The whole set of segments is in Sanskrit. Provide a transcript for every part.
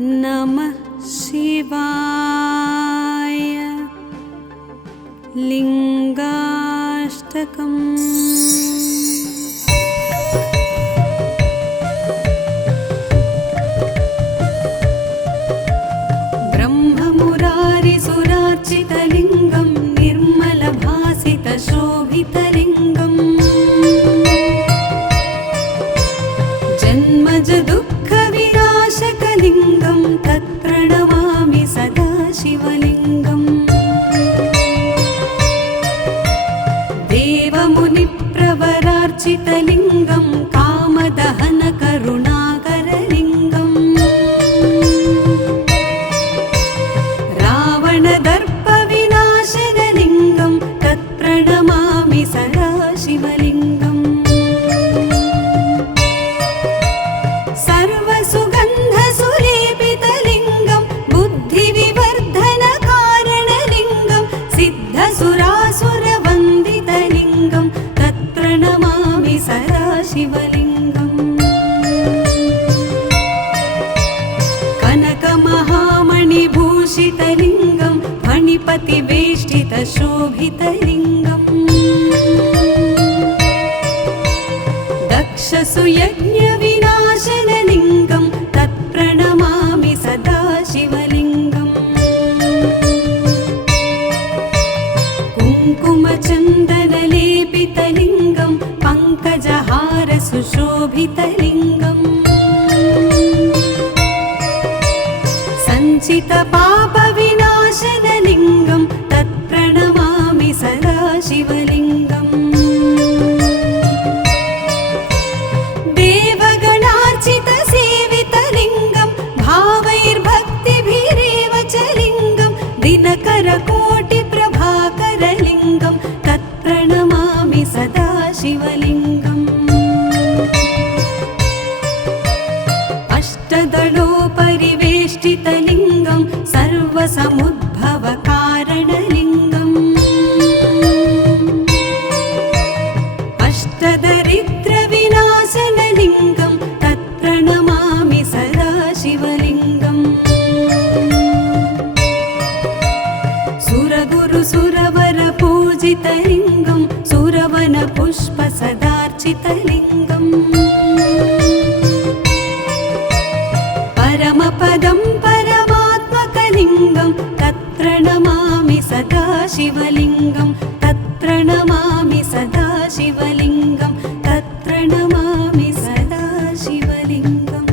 नमः शिवाय लिंगाष्टकम्। ब्रह्ममुरारिसुरार्चितलिङ्गं निर्मलभासितशोभितलिङ्गम् जन्मज दुःखविनाशकलिङ्गं तत्प्रणमामि सदा शिवलिङ्गम्। देवमुनिप्रवरार्चितलिङ्गं कामदहनकरुणाकरलिङ्गम् रावणदर्पविनाशनलिङ्गं तत्प्रणमामि सदा शिवलिङ्गम्। सर्वसुगन्धसुलेपितलिङ्गं बुद्धिविवर्धनकारणलिङ्गं सिद्धसुरासुरवन्दितलिङ्गं तत्प्रणमामि सदा शिवलिङ्गम्। कनकमहामणिभूषितलिङ्गं फणिपतिवेष्टितशोभितलिङ्गम् दक्षसुयज्ञविनाशनलिङ्गं तत्प्रणमामि सदा शिवलिङ्गम्। कुङ्कुमचन्दनलेपितलिङ्गं पङ्कजहारसुशोभितलिङ्गम् सञ्चितपापविनाशनलिङ्गं तत्प्रणमामि सदा शिवलिङ्गम्। देवगणार्चितसेवितलिङ्गं भावैर्भक्तिभिरेव च लिङ्गं दिनकरकोटिप्रभाकरलिङ्गं तत्प्रणमामि सदा शिवलिङ्गम्। अष्टदलोपरिवेष्टितलिङ्गं सर्वसमुद्भवकारणलिङ्गम् अष्टदरिद्रविनाशनलिङ्गं तत्प्रणमामि सदा शिवलिङ्गम्। सुरगुरुसुरवरपूजितलिङ्गं सुरवनपुष्पसदार्चितलिङ्गम् परमपदं परमात्मकलिङ्गं तत्प्रणमामि सदा शिवलिङ्गं तत्प्रणमामि सदा शिवलिङ्गं तत्प्रणमामि सदा शिवलिङ्गम्।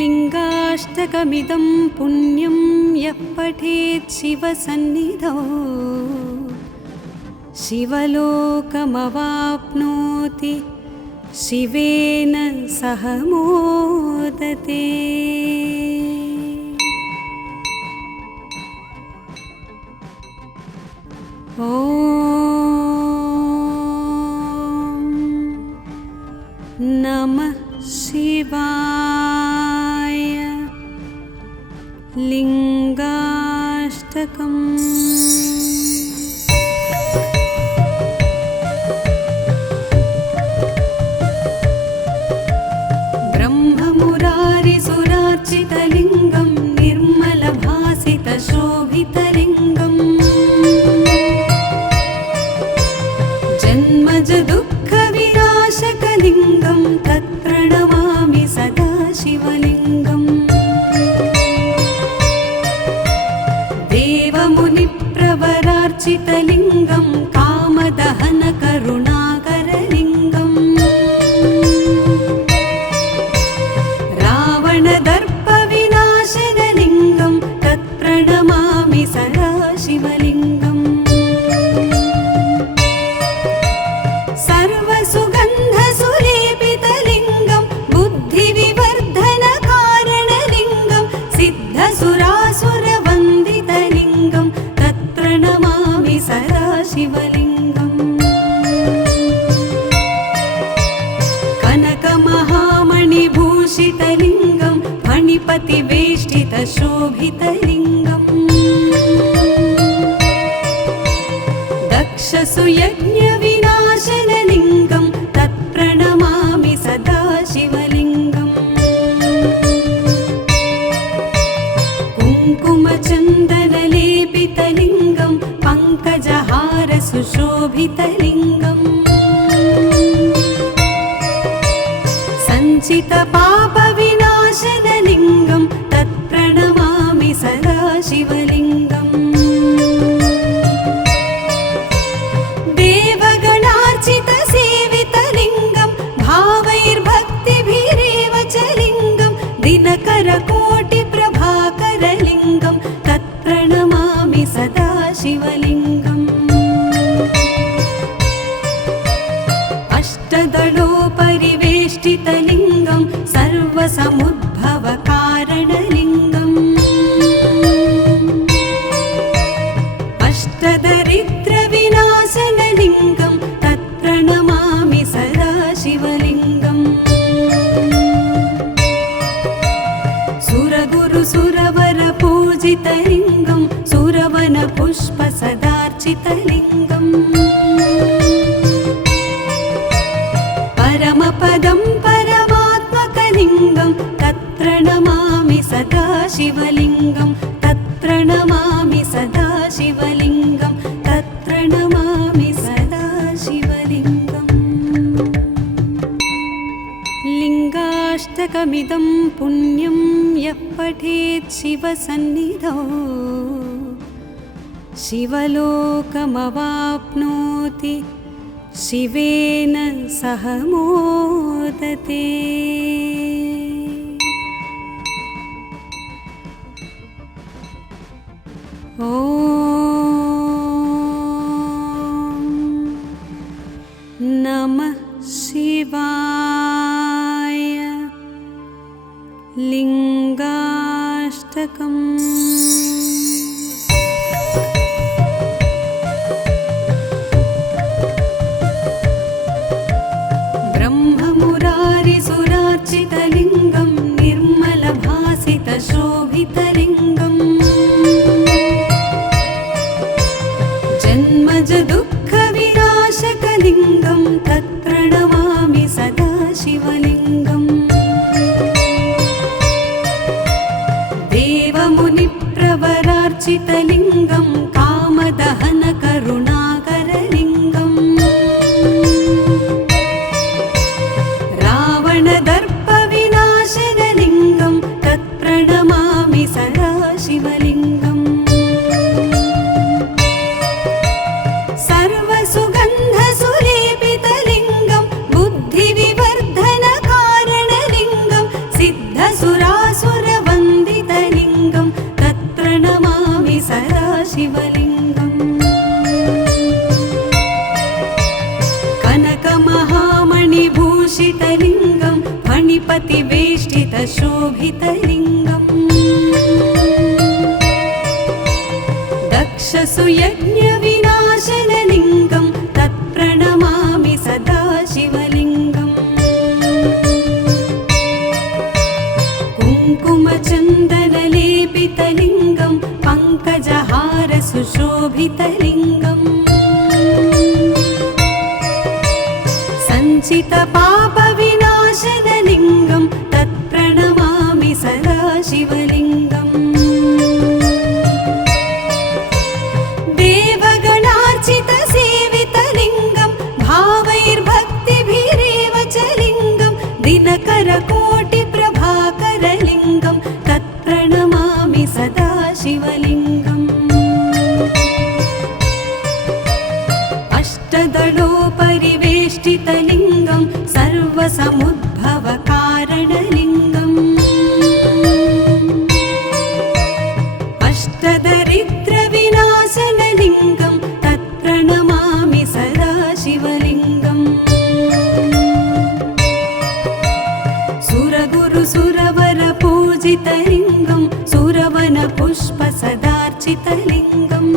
लिङ्गाष्टकमिदं पुण्यं यः पठेत् शिवसन्निधौ शिवलोकमवाप्नोति शिवेन सह मोदते। ॐ नमः शिवाय लिंगाष्टकम्। ब्रह्ममुरारिसुरार्चितलिङ्गं निर्मलभासितशोभितलिङ्गम् जन्मज दुःखविनाशकलिङ्गं तत्प्रणमामि सदा शिवलिङ्गम्। देवमुनिप्रवरार्चितलिङ्गं कामदहनकरुणाकरलिङ्गम् रावणदर्पविनाशनलिङ्गं तत्प्रणमामि सदा शिवलिङ्गम्। सर्वसुगन्धसुलेपितलिङ्गं बुद्धिविवर्धनकारणलिङ्गं सिद्धसुरासुरवन्दितलिङ्गं तत्प्रणमामि सदा शिवलिङ्गम्। कनकमहामणिभूषितलिङ्गं फणिपतिवेष्टितशोभितलिङ्गम् दक्षसुयज्ञविनाश शोभितलिङ्गम् सञ्चितपापविनाशनलिङ्गं तत्प्रणमामि सदा शिवलिङ्गम् देवगणार्चितसेवितलिङ्गं भावैर्भक्तिभिरेव च लिङ्गं दिनकरकोटिप्रभाकरलिङ्गं तत्प्रणमामि सदा शिवलिङ्गम् अष्टदलोपरिवेष्टितलिङ्गं सर्वसमुद्भवकारणलिङ्गम् अष्टदरिद्रविनाशनलिङ्गं तत्प्रणमामि सदा शिवलिङ्गम् सुरगुरुसुरवरपूजितलिङ्गं सुरवनपुष्पसदार्चितलिङ्गम् परमपदं परमात्मकलिङ्गं तत्प्रणमामि सदा शिवलिङ्गं तत्प्रणमामि सदा शिवलिङ्गं तत्प्रणमामि सदा शिवलिङ्गम् लिङ्गाष्टकमिदं पुण्यं यः पठेत् शिवसन्निधौ शिवलोकमवाप्नोति शिवेन सह मोदते। ॐ नमः शिवाय। लिङ्गाष्टकम्। ब्रह्ममुरारिसुरार्चितलिङ्गं निर्मलभासितशोभितलिङ्गम् जन्मजदुःखविनाशकलिङ्गं तत्प्रणमामि सदा शिवलिङ्गम् देवमुनिप्रवरार्चितलिङ्गं कामदहनकरुणाकरलिङ्गम् रावणदर्पविनाशनलिङ्गं तत्प्रणमामि सदा शिवलिङ्गम् सर्वसुगन्धसुलेपितलिङ्गं बुद्धिविवर्धनकारणलिङ्गं सिद्धसुरासुरवन्दितलिङ्गं तत्प्रणमामि सदा शिवलिङ्गम् कनकमहामणिभूषितलिङ्गं फणिपतिवेष्टितशोभितलिङ्गम् दक्षसुयज्ञविनाशनलिङ्गं तत्प्रणमामि सदा शिवलिङ्गम् कुङ्कुमचन्दनलेपितलिङ्गं पङ्कजहारसुशोभितलिङ्गम् सञ्चितपापविनाशनलिङ्गं तत्प्रणमामि सदा शिवलिङ्गम् देवगणार्चितसेवितलिङ्गं भावैर्भक्तिभिरेव च लिङ्गं दिनकरकोटिप्रभाकरलिङ्गं तत्प्रणमामि सदा शिवलिङ्गम् अष्टदलोपरिवेष्टितलिङ्गं सर्वसमुद्भवकारणलिङ्गम् अष्टदरिद्रविनाशनलिङ्गं तत्प्रणमामि सदा शिवलिङ्गम् सुरगुरुसुरवरपूजितलिङ्गं सुरवनपुष्पसदार्चितलिङ्गम्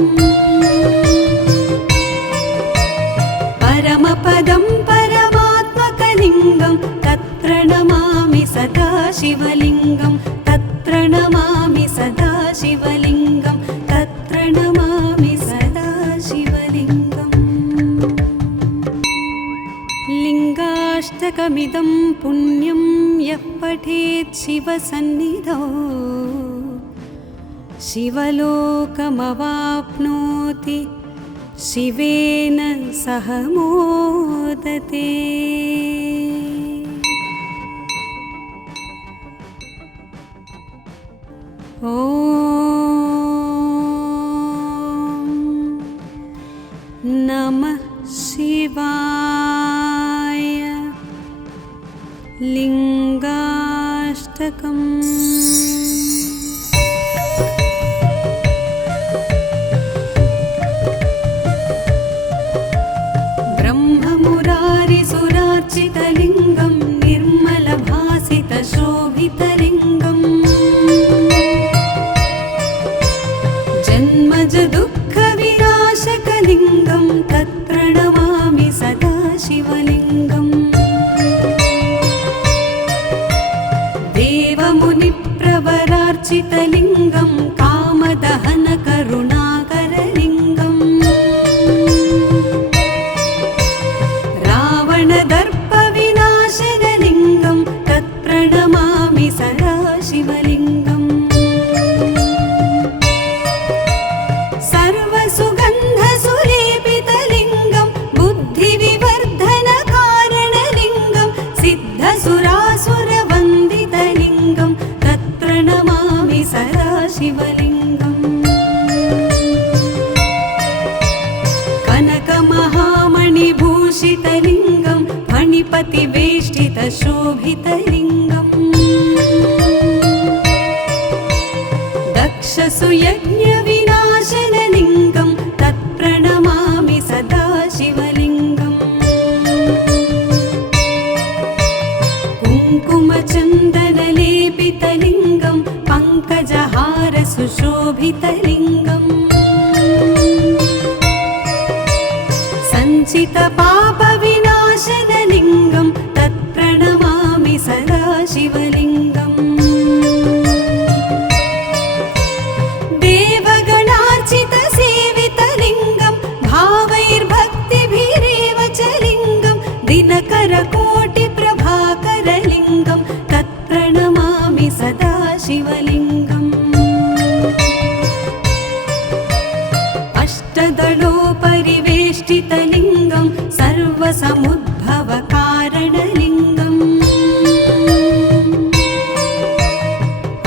परमपदं परमात्मकलिङ्गं तत्प्रणमामि सदा शिवलिङ्गं तत्प्रणमामि सदा शिवलिङ्गं तत्प्रणमामि सदा शिवलिङ्गम् लिङ्गाष्टकमिदं पुण्यं यः पठेत् शिवसन्निधौ शिवलोकमवाप्नोति शिवेन सह मोदते। ॐ नमः शिवाय। लिङ्गाष्टकम्। ब्रह्ममुरारिसुरार्चितलिङ्गं निर्मलभासितशोभितलिङ्गम् जन्मज दुःखविनाशकलिङ्गं तत्प्रणमामि सदा शिवलिङ्गम्। देवमुनिप्रवरार्चितलिङ्गं कामदहनकरुणाकरलिङ्गम् रावणदर्पविनाशनलिङ्गं तत्प्रणमामि सदा शिवलिङ्गम्। सर्वसुगन्धसुलेपितलिङ्गं बुद्धिविवर्धनकारणलिङ्गं सिद्धसुरासुरवन्दितलिङ्गं तत्प्रणमामि सदा शिवलिङ्गम्। कनकमहामणिभूषितलिङ्गं फणिपतिवेष्टितशोभितलिङ्गम् दक्षसुयज्ञविनाशनलिङ्गं तत्प्रणमामि सदा शिवलिङ्गम्। कुङ्कुमचन्दनलेपितलिङ्गं पङ्कजहारसुशोभितलिङ्गम् सञ्चितपापविनाशनलिङ्गं तत्प्रणमामि सदा शिवलिङ्गम्। देवगणार्चितसेवितलिङ्गं भावैर्भक्तिभिरेव च लिङ्गं दिनकरकोटिप्रभाकरलिङ्गं तत्प्रणमामि सदा शिवलिङ्गम्। अष्टदलोपरिवेष्टितलिङ्गं सर्वसमुद्भवकारणलिङ्गम्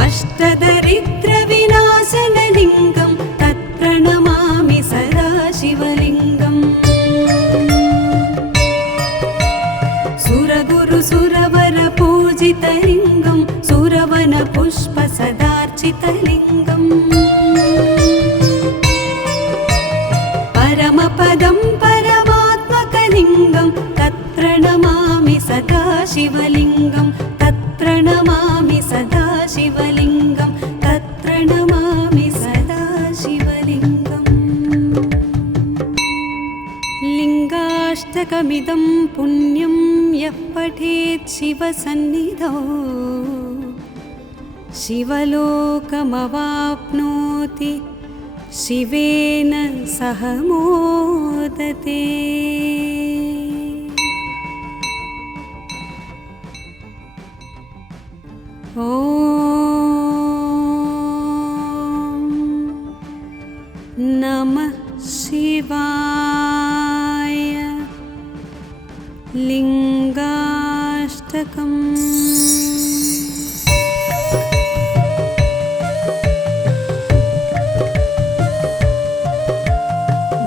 अष्टदरिद्रविनाशनलिङ्गं तत्प्रणमामि सदा शिवलिङ्गम्। सुरगुरुसुरवरपूजितलिङ्गं सुरवनपुष्पसदार्चितलिङ्गम् परमपदं परमात्मकलिङ्गं तत्प्रणमामि सदा शिवलिङ्गं तत्प्रणमामि सदा शिवलिङ्गं तत्प्रणमामि सदा शिवलिङ्गम्। लिङ्गाष्टकमिदं पुण्यं यः पठेत् शिवसन्निधौ शिवलोकमवाप्नोति शिवेन सह मोदते। ॐ नमः शिवाय। लिङ्गाष्टकम्।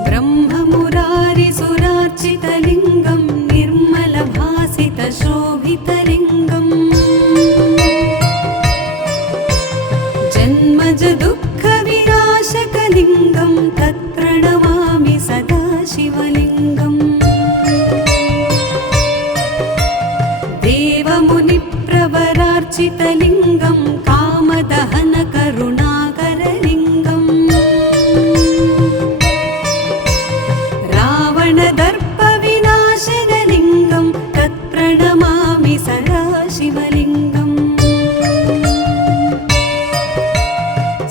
ब्रह्ममुरारिसुरार्चितलिङ्गं निर्मलभासितशोभितलिङ्गम् जन्मज दुःखविनाशकलिङ्गं तत्प्रणमामि सदा शिवलिङ्गम्। देवमुनिप्रवरार्चितलिङ्गं कामदहनकरुणाकरलिङ्गम् रावणदर्पविनाशनलिङ्गं तत्प्रणमामि सदा शिवलिङ्गम्।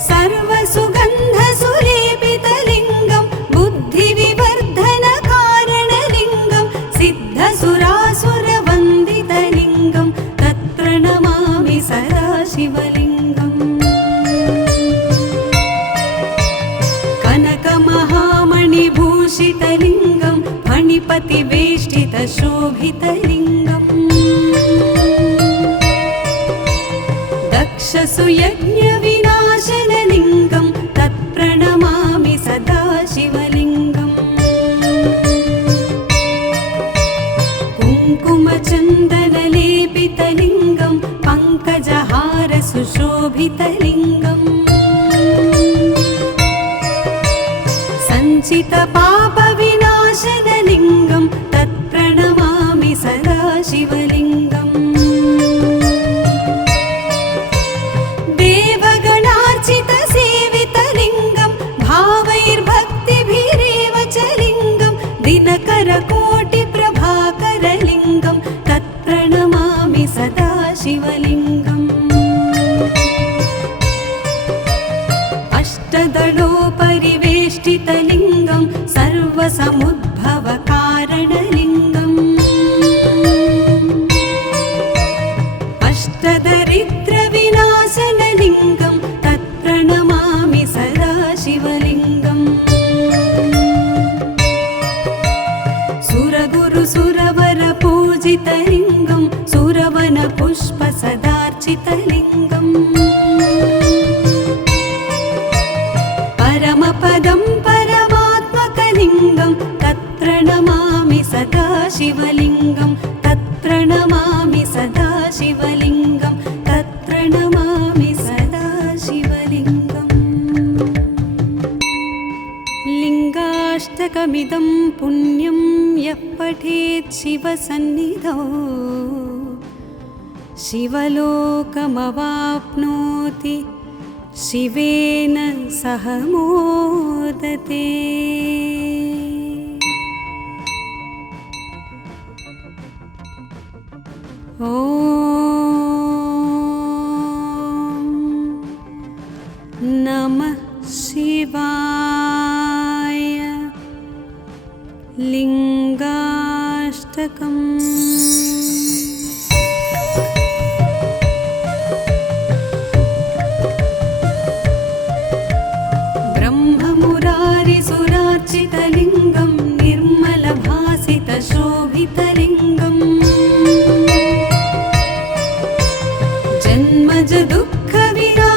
सर्वसुगन्धसुलेपितलिङ्गं बुद्धिविवर्धनकारणलिङ्गं सिद्धसुरासुरवन्दितलिङ्गं तत्प्रणमामि सदा मणिपतिवेष्टितशोभितलिङ्गम् दक्षसुयज्ञविनाशनलिङ्गं तत्प्रणमामि सदा शिवलिङ्गम् कुङ्कुमचन्दनलेपितलिङ्गं पङ्कजहारसुशोभितलिङ्गम् सञ्चितपापविनाशनलिङ्गं तत्प्रणमामि सदा शिवलिङ्गम् देवगणार्चितसेवितलिङ्गं भावैर्भक्तिभिरेव च लिङ्गं दिनकरकोटिप्रभाकरलिङ्गं तत्प्रणमामि सदा शिवलिङ्गम् अष्टदलोपरिवेष्टितलिङ्गं सर्वसमुद्भवकारणलिङ्गम् अष्टदरिद्रविनाशनलिङ्गं तत्प्रणमामि सदा शिवलिङ्गम् सुरगुरुसुरवरपूजितलिङ्गं सुरवनपुष्पसदार्चितलिङ्गम् परमपदं परमात्मकलिङ्गं तत्प्रणमामि सदा शिवलिङ्गं तत्प्रणमामि सदा शिवलिङ्गं तत्प्रणमामि सदा शिवलिङ्गम् लिङ्गाष्टकमिदं पुण्यं यः पठेत् शिवसन्निधौ शिवलोकमवाप्नोति शिवेन सह मोदते। ॐ नमः शिवाय। लिङ्गाष्टकम्। ब्रह्ममुरारिसुरार्चितलिङ्गं निर्मलभासितशोभितलिङ्गम्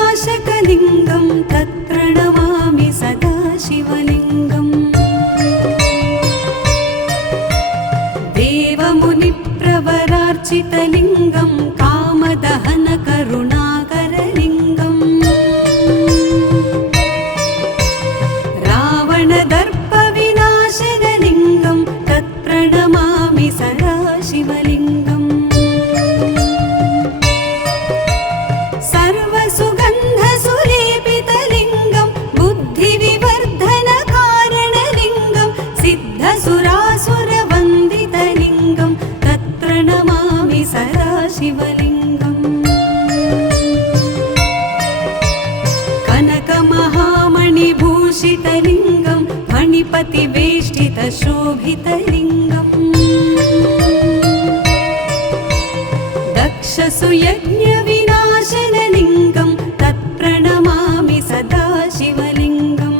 जन्मजदुःखविनाशकलिङ्गं तत्प्रणमामि सदा शिवलिङ्गम् देवमुनिप्रवरार्चितलिङ्गं कामदहनकरुणाकरलिङ्गम् रावणदर्पविनाशनलिङ्गं तत्प्रणमामि सदा शिवलिङ्गम् सर्वसुगन्धसुलेपितलिङ्गं बुद्धिविवर्धनकारणलिङ्गं सिद्धसुरासुरवन्दितलिङ्गं तत्प्रणमामि सदा शिवलिङ्गम् कनकमहामणिभूषितलिङ्गं मणिपतिवेष्टितशोभितलिङ्गम् दक्षसुयज्ञविनाशनलिङ्गं तत्प्रणमामि सदा शिवलिङ्गम्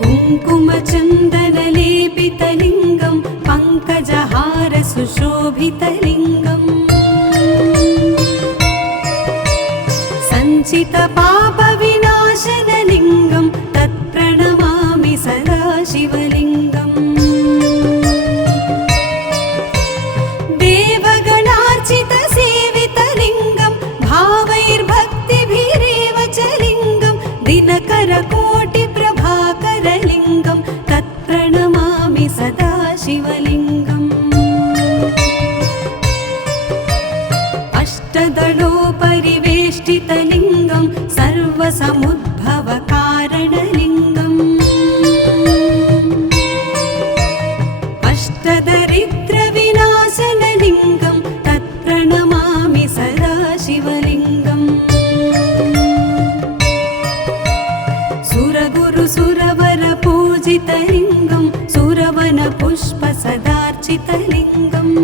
कुङ्कुमचन्दनलेपितलिङ्गं पङ्कजहारसुशोभितलिङ्गम् सञ्चितपापविनाशनलिङ्गं तत्प्रणमामि सदा शिवलिङ्गम् देवगणार्चितसेवितलिङ्गं भावैर्भक्तिभिरेव च लिङ्गं दिनकरकोटिप्रभाकरलिङ्गं तत्प्रणमामि सदा शिवलिङ्गम् अष्टदलोपरिवेष्टितलिङ्गं सर्वसमुद्भवकारणलिङ्गम् अष्टदरिद्रविनाशनलिङ्गं तत्प्रणमामि सदा शिवलिङ्गम् सुरगुरुसुरवरपूजितलिङ्गं सुरवनपुष्पसदार्चितलिङ्गम्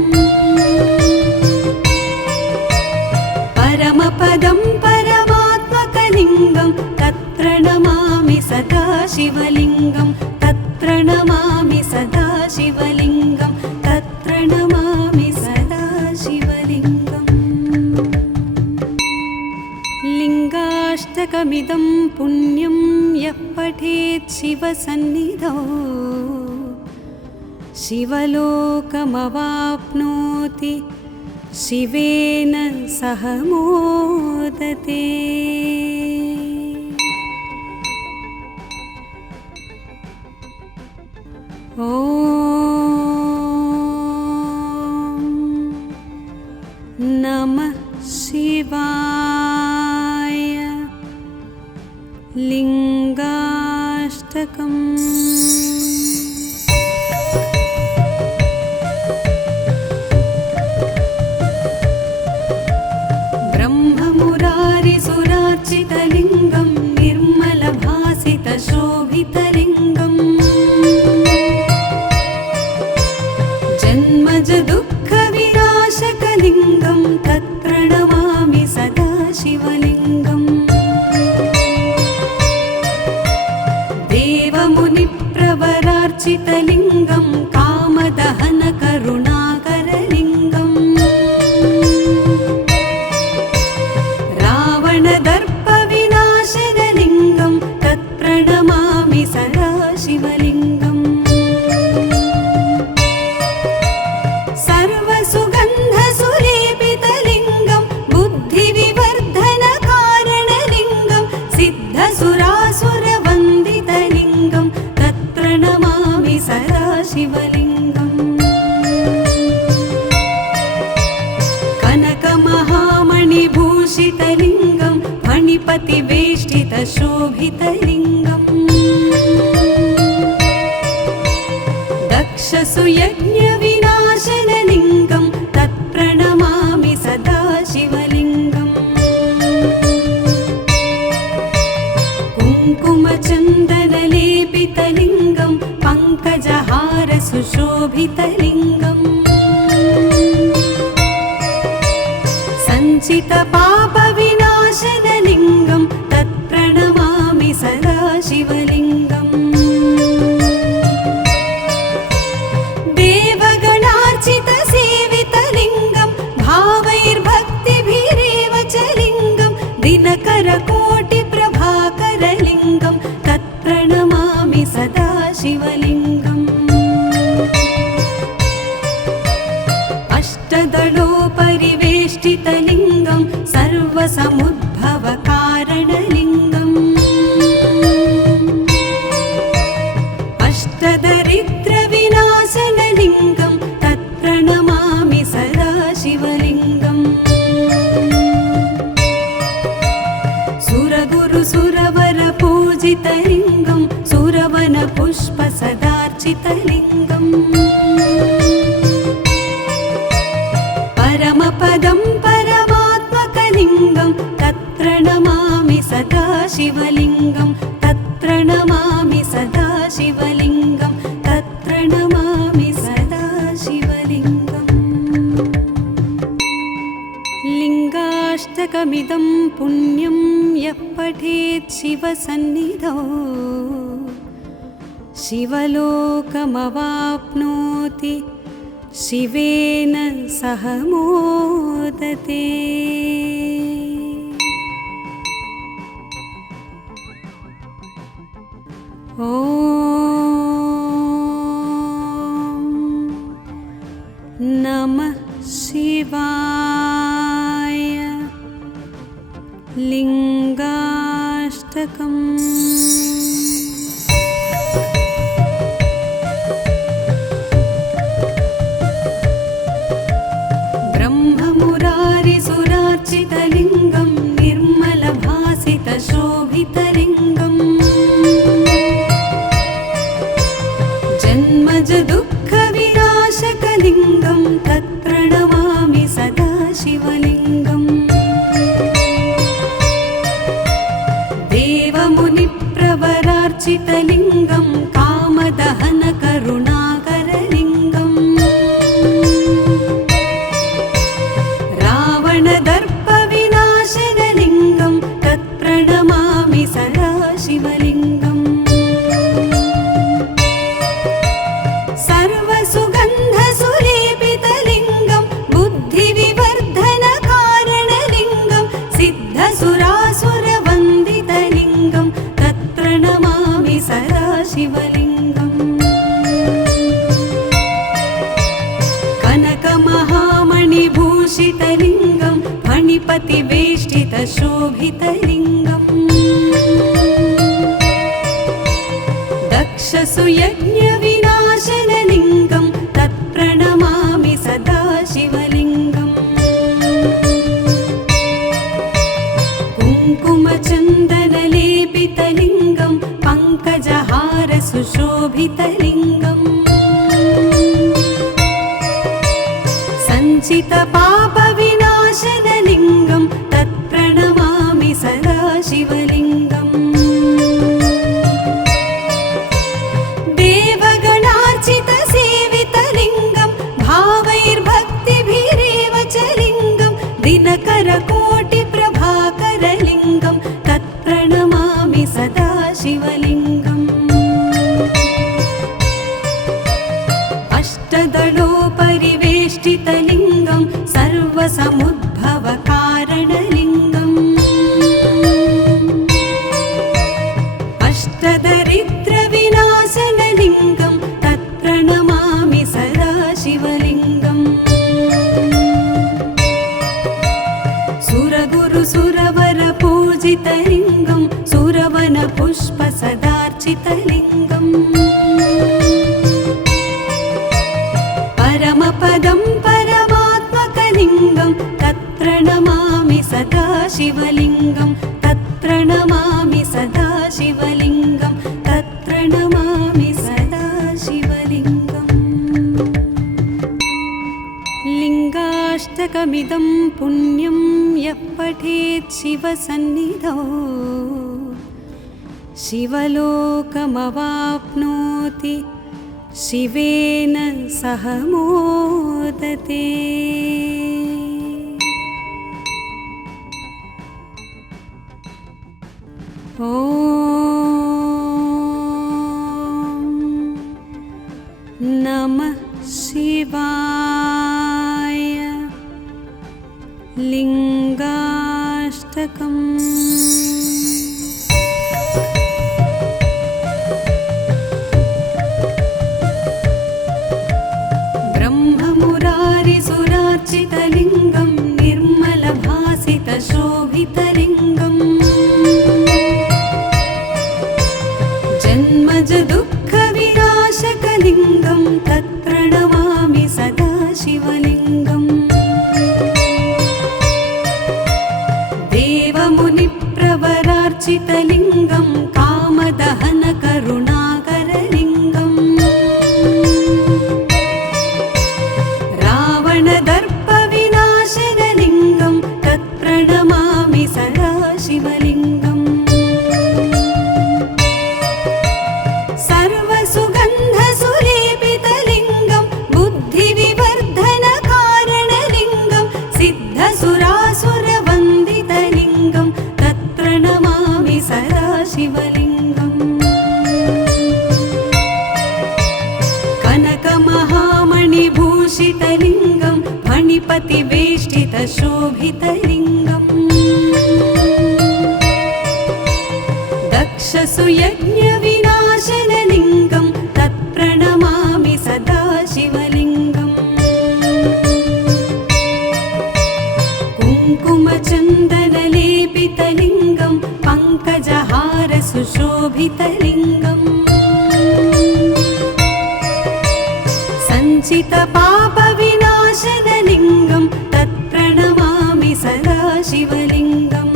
परमपदं परमात्मकलिङ्गं तत्प्रणमामि सदा शिवलिङ्गं तत्प्रणमामि तत्प्रणमामि सदा शिवलिङ्गं तत्प्रणमामि सदा शिवलिङ्गम् लिङ्गाष्टकमिदं पुण्यं यः पठेत् शिवसन्निधौ शिवलोकमवाप्नोति शिवेन सह मोदते। ॐ नमः शिवाय। लिङ्गाष्टकम्। ब्रह्ममुरारिसुरार्चितलिङ्गं निर्मलभासितशोभितलिङ्गम् जन्मजदुःखविनाशकलिङ्गं तत्प्रणमामि सदा शिवलिङ्गम् देवमुनिप्रवरार्चितलिङ्गं कामदहनकरुणाकरलिङ्गम् रावणदर्पविनाशनलिङ्गं तत्प्रणमामि सदा शिवलिङ्गम् सर्वसुगन्धसुलेपितलिङ्गं बुद्धिविवर्धनकारणलिङ्गं सिद्धसुरासुरवन्दितलिङ्गं तत्प्रणमामि सदा शिवलिङ्गम् कनकमहामणिभूषितलिङ्गं फणिपतिवेष्टितशोभितलिङ्गम् दक्षसुयज्ञविनाशनलिङ्गं तत्प्रणमामि सदा शिवलिङ्गम् कुङ्कुमचन्दनलेपितलिङ्गं पङ्कजहारसुशोभितलिङ्गम् सञ्चितपापविनाशनलिङ्गं तत्प्रणमामि सदा शिवलिङ्गम् देवगणार्चितसेवितलिङ्गं भावैर्भक्तिभिरेव च लिङ्गं दिनकरकोटिप्रभाकरलिङ्गं तत्प्रणमामि सदा शिवलिङ्गम् अष्टदलोपरिवेष्टितलिङ्गं सर्वसमुद्भवकारणलिङ्गम् अष्टदरिद्रविनाशनलिङ्गं तत्प्रणमामि सदा शिवलिङ्गम् सुरगुरुसुरवरपूजितलिङ्गं सुरवनपुष्पसदार्चितलिङ्गम् परमपदं परमात्मकलिङ्गं तत्प्रणमामि सदा शिवलिङ्गं तत्प्रणमामि सदा शिवलिङ्गं तत्प्रणमामि सदा शिवलिङ्गम् लिङ्गाष्टकमिदं पुण्यं यः पठेत् शिवसन्निधौ शिवलोकमवाप्नोति शिवेन सह मोदते। ॐ नमः शिवाय। लिङ्गाष्टकम्। ब्रह्ममुरारिसुरार्चितलिङ्गं निर्मलभासितशोभितलिङ्गम् जन्मजदुःखविनाशकलिङ्गं तत्प्रणमामि सदा शिवलिङ्गम् देवमुनिप्रवरार्चितलिङ्गं कामदहनकरुणाकरलिङ्गम् रावणदर्पविनाशनलिङ्गं तत्प्रणमामि सदा शिवलिङ्गम् भूषितलिङ्गं फणिपतिवेष्टितशोभितलिङ्गम् दक्षसुयज्ञविनाशनलिङ्गं तत्प्रणमामि सदा शिवलिङ्गम् कुङ्कुमचन्दनलेपितलिङ्गं पङ्कजहारसुशोभितलिङ्गम् सञ्चितपापविनाशनलिङ्गं तत्प्रणमामि सदा शिवलिङ्गम् देवगणार्चितसेवितलिङ्गं भावैर्भक्तिभिरेव च लिङ्गं दिनकरकोटिप्रभाकरलिङ्गं तत्प्रणमामि सदा शिवलिङ्गम् अष्टदलोपरिवेष्टितलिङ्गं सर्वसमुद्भवकारणलिङ्गम् अष्टदरिद्रविनाशनलिङ्गं तत्प्रणमामि सदा शिवलिङ्गम् सुरगुरुसुरवरपूजितलिङ्गं सुरवनपुष्पसदार्चितलिङ्गम् परमपदं परमात्मकलिङ्गं तत्प्रणमामि सदा शिवलिङ्गं तत्प्रणमामि सदा शिवलिङ्गं तत्प्रणमामि सदा शिवलिङ्गम् लिङ्गाष्टकमिदं पुण्यं यः पठेत् शिवसन्निधौ शिवलोकमवाप्नोति शिवेन सह मोदते। ॐ नमः शिवाय। लिङ्गाष्टकम्। ब्रह्ममुरारिसुरार्चितलिङ्गं निर्मलभासितशोभितलिङ्गम् जन्मजदुःखविनाशकलिङ्गं तत्प्रणमामि सदा शिवलिङ्गम् देवमुनिप्रवरार्चितलिङ्गं कामदहनकरुणाकरलिङ्गम् रावणदर्पविनाशनलिङ्गं तत्प्रणमामि सदा शिवलिङ्गम् सर्वसुगन्धसुलेपितलिङ्गं बुद्धिविवर्धनकारणलिङ्गं सिद्धसुरासुरवन्दितलिङ्गं तत्प्रणमामि सदा शिवलिङ्गम् कनकमहामणिभूषितलिङ्गं फणिपतिवेष्टितशोभितलिङ्गम् दक्षसुयज्ञविनाशनलिङ्गं तत्प्रणमामि सदा शिवलिङ्गम् कुङ्कुमचन्दनलेपितलिङ्गं पङ्कजहारसुशोभितलिङ्गम् सञ्चितपापविनाशनलिङ्गं तत्प्रणमामि सदा शिवलिङ्गम्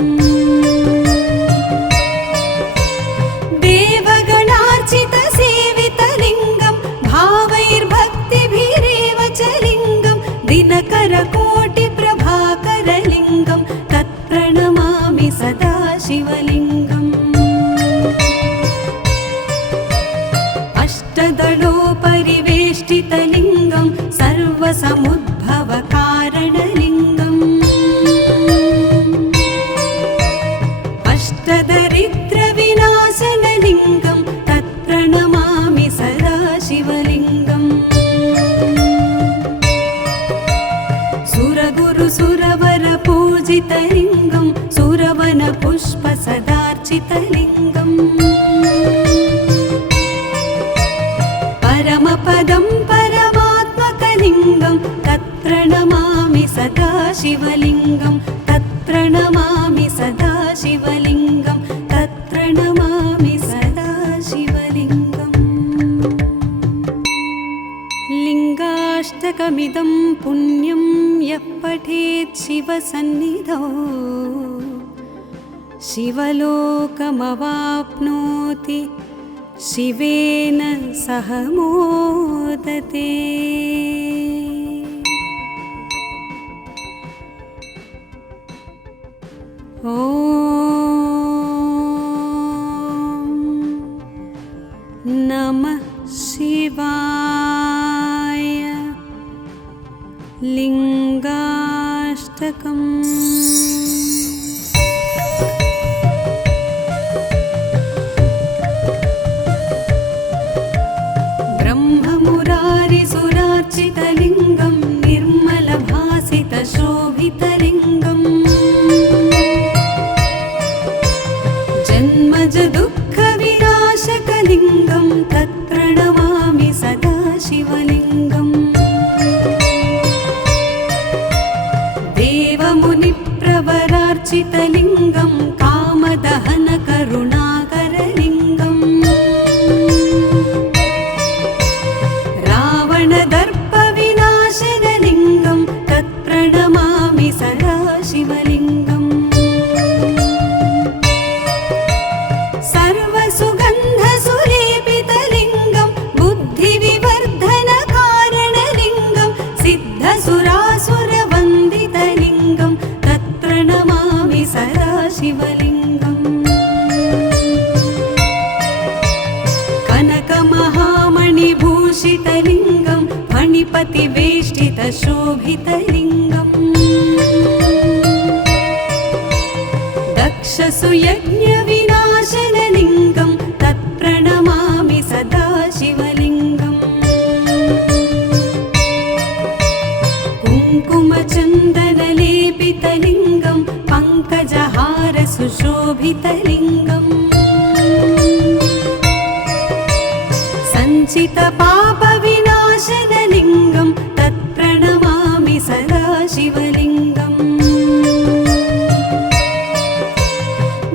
देवगणार्चितसेवितलिङ्गं भावैर्भक्तिभिरेव च लिङ्गं दिनकरकोटिप्रभाकरलिङ्गं तत्प्रणमामि सदा शिवलिङ्गम् अष्टदलोपरिवेष्टितलिङ्गं सर्वसमुद्भवकारणलिङ्गम् अष्टदरिद्रविनाशनलिङ्गं तत्प्रणमामि सदा शिवलिङ्गम् सुरगुरुसुरवरपूजितलिङ्गं सुरवनपुष्पसदार्चितलिङ्गम् परमपदं परमात्मकलिङ्गं तत्प्रणमामि सदा शिवलिङ्गं तत्प्रणमामि सदा शिवलिङ्गं तत्प्रणमामि सदा शिवलिङ्गम् लिङ्गाष्टकमिदं पुण्यं यः पठेत् शिवसन्निधौ शिवलोकमवाप्नोति शिवेन सह मोदते। ॐ नमः शिवाय। लिङ्गाष्टकम्। ब्रह्ममुरारिसुरार्चितलिङ्गं निर्मलभासितशोभितलिङ्गम् जन्मज दुःखविनाशकलिङ्गं तत्प्रणमामि सदा शिवलिङ्गम् देवमुनिप्रवरार्चितलिङ्गं कामदहनकरुणाकरलिङ्गम् रावणदर्पविनाशनलिङ्गं तत्प्रणमामि सदा शिवलिङ्गम् सर्वसुगन्धसुलेपितलिङ्गं बुद्धिविवर्धनकारणलिङ्गं सिद्धसुरासुरवन्दितलिङ्गं तत्प्रणमामि सदा शिवलिङ्गम् कनकमहामणिभूषितलिङ्गं फणिपतिवेष्टितशोभितलिङ्गम् दक्षसुयज्ञविनाशनलिङ्गं तत्प्रणमामि सदा शिवलिङ्गम् कुङ्कुमचन्दनलेपितलिङ्गं पङ्कजहारसुशोभितलिङ्गम् सञ्चितपापविनाशनलिङ्गं तत्प्रणमामि सदा शिवलिङ्गम्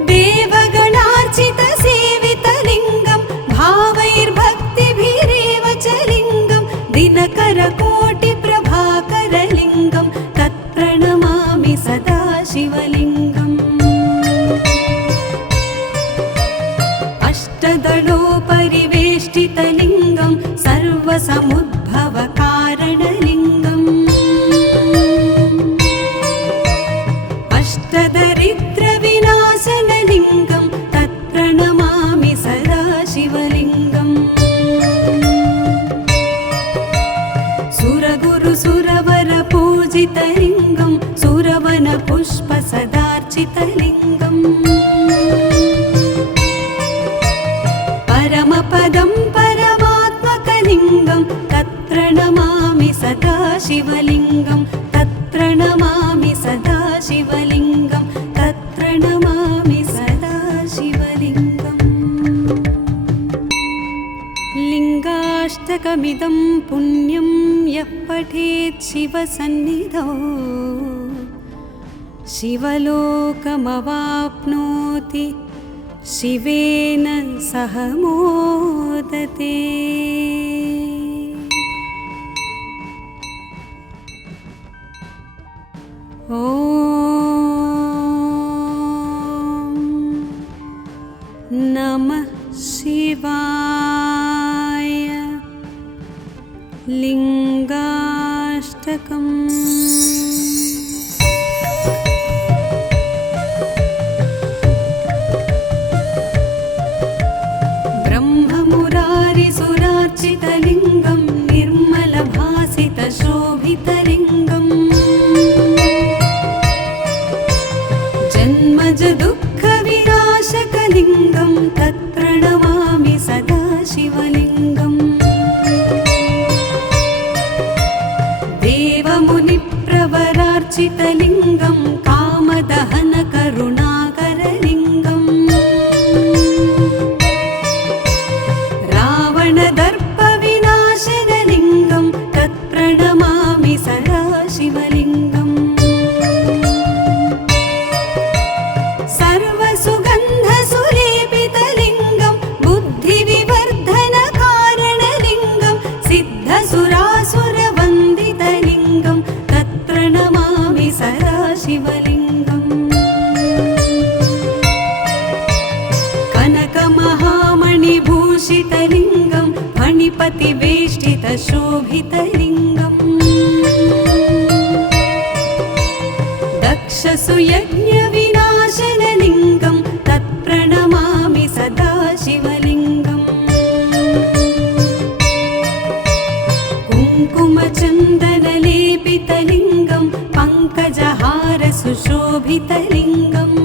देवगणार्चितसेवितलिङ्गं भावैर्भक्तिभिरेव च लिङ्गं दिनकरकोटिप्रभाकरलिङ्गं तत्प्रणमामि सदा शिवलिङ्गम् अष्टदलोपरिवेष्टितलिङ्गं सर्वसमुद्भवकारणलिङ्गम् अष्टदरिद्रविनाशनलिङ्गं तत्प्रणमामि सदा शिवलिङ्गम् सुरगुरुसुरवरपूजितलिङ्गं सुरवनपुष्पसदार्चितलिङ्गम् परमपदं परमात्मकलिङ्गं तत्प्रणमामि सदा शिवलिङ्गं तत्प्रणमामि सदा शिवलिङ्गं तत्प्रणमामि सदा शिवलिङ्गम् लिङ्गाष्टकमिदं पुण्यं यः पठेत् शिवसन्निधौ शिवलोकमवाप्नोति शिवेन सह मोदते। ॐ नमः शिवाय। लिङ्गाष्टकम्। ब्रह्ममुरारिसुरार्चितलिङ्गं निर्मलभासितशोभितलिङ्गम् जन्मज दुःखविनाशकलिङ्गं तत्प्रणमामि सदा शिवलिङ्गम् देवमुनिप्रवरार्चितलिङ्गं कामदहनकरुणाकरलिङ्गम् रावणदर्पविनाशनलिङ्गं तत्प्रणमामि सदा शिवलिङ्गम् शोभितलिङ्गम् दक्षसुयज्ञविनाशनलिङ्गं तत्प्रणमामि सदा शिवलिङ्गम् कुङ्कुमचन्दनलेपितलिङ्गं पङ्कजहारसुशोभितलिङ्गम्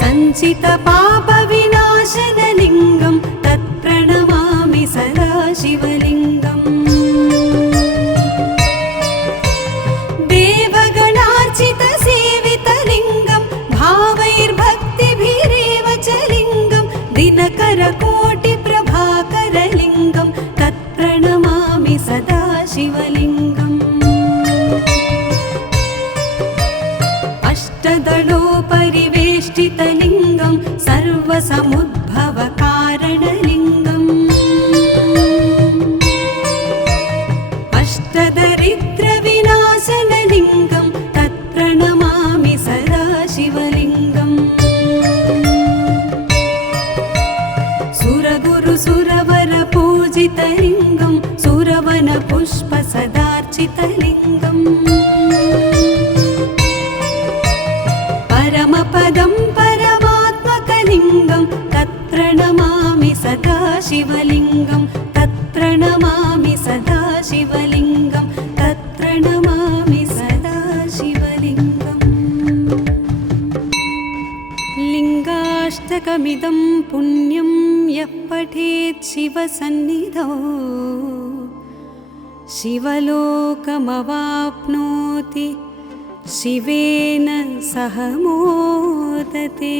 सञ्चितपापविनाशनलिङ्गं तत्प्रणमामि सदा शिवलिङ्गम् देवगणार्चितसेवितलिङ्गं भावैर्भक्तिभिरेव च लिङ्गं दिनकरकोटिप्रभाकरलिङ्गं तत्प्रणमामि सदा शिवलिङ्गम् अष्टदलोपरिवेष्टितलिङ्गं सर्वसमुद्भवकारणलिङ्गम् अष्टदरिद्रविनाशनलिङ्गं तत्प्रणमामि सदा शिवलिङ्गम् सुरगुरुसुरवरपूजितलिङ्गं सुरवनपुष्पसदार्चितलिङ्गम् परमपदं परमात्मकलिङ्गं तत्प्रणमामि सदा शिवलिङ्गं तत्प्रणमामि सदा शिवलिङ्गं तत्प्रणमामि सदा शिवलिङ्गम् लिङ्गाष्टकमिदं पुण्यं यः पठेत् शिवसन्निधौ शिवलोकमवाप्नोति शिवेन सह मोदते।